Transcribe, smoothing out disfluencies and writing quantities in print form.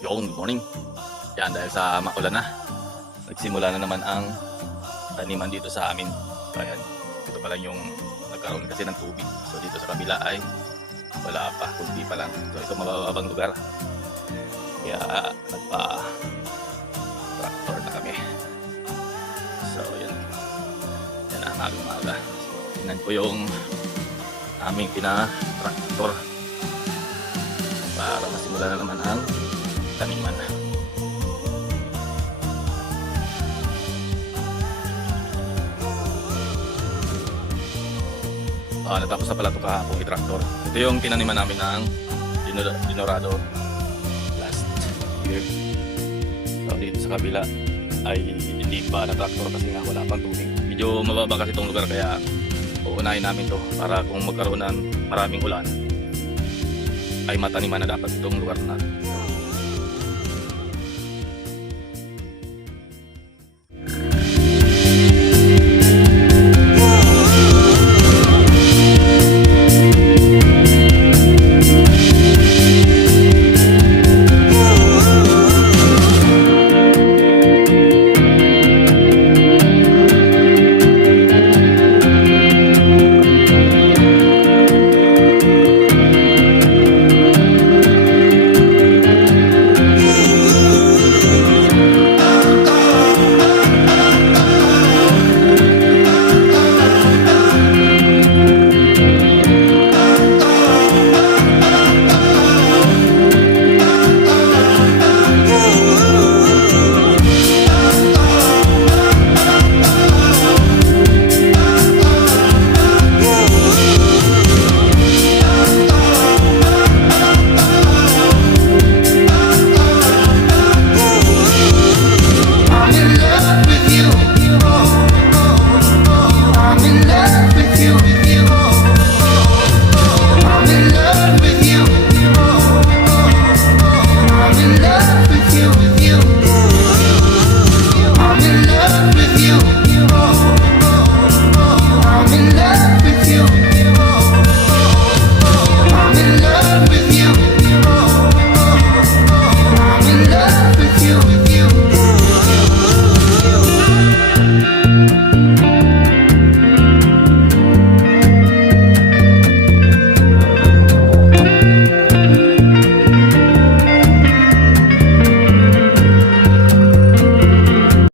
Good morning. Yan, dahil sa maulan na, nagsimula na naman ang taniman dito sa amin. Ayan, ito pa lang yung nagkaroon kasi ng tubig. So dito sa kabila ay wala pa, kunti pa lang. So ito mababang lugar. Kaya nagpa-tractor na kami. So yan, yan ang maaga. So, tingnan ko yung aming pina-tractor para masimula na naman ang taniman. Natapos na pala ito kahapong i-tractor. Ito yung tinaniman namin ng Dinorado last year. So dito sa kabila ay hindi pa na-tractor kasi nga wala pang tubig. Medyo mababa kasi itong lugar kaya uunahin namin to para kung magkaroon ng maraming ulan ay mataniman na dapat itong lugar na. So